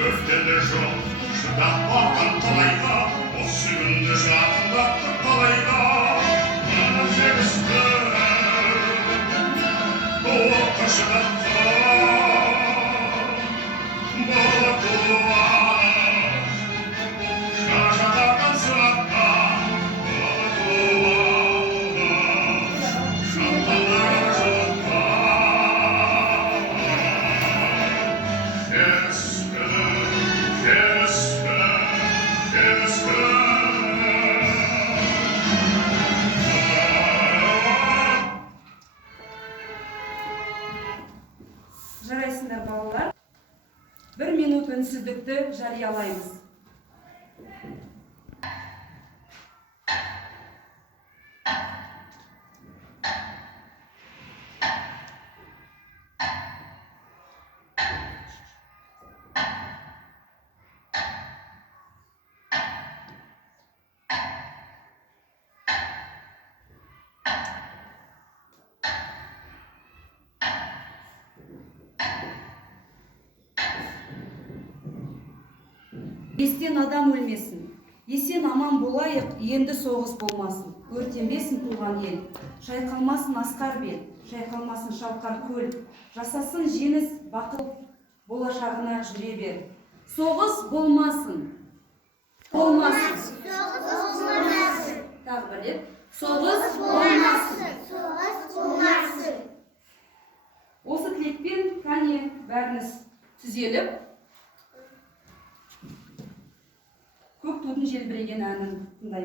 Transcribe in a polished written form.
Köftede жоқ, шыдап баққан қалайда, осы күнді жақындатты қалайда. Мына жеңісті толыққа шыдатты, бұл қуаныш шаршатқан сынаққа, бұл қуаныш шаттандырар жылатқа. Жарайсыңдар балалар. 1 минут үнсіздікті жариялаймыз. Естен адам өлмесін, есен аман болайық, енді соғыс болмасын. Өртенбесін туған ел, шайқалмасын асқар бел, шайқалмасын шалқар көл, жасасын жеңіс бақыт болашағына жүре бер. Соғыс болмасын. Болмасын. Тағы бір рет. Соғыс болмасын. Осы тілекпен кәне бәріңіз түзеліп, көк тудың желбіреген әнін тыңдаймыз.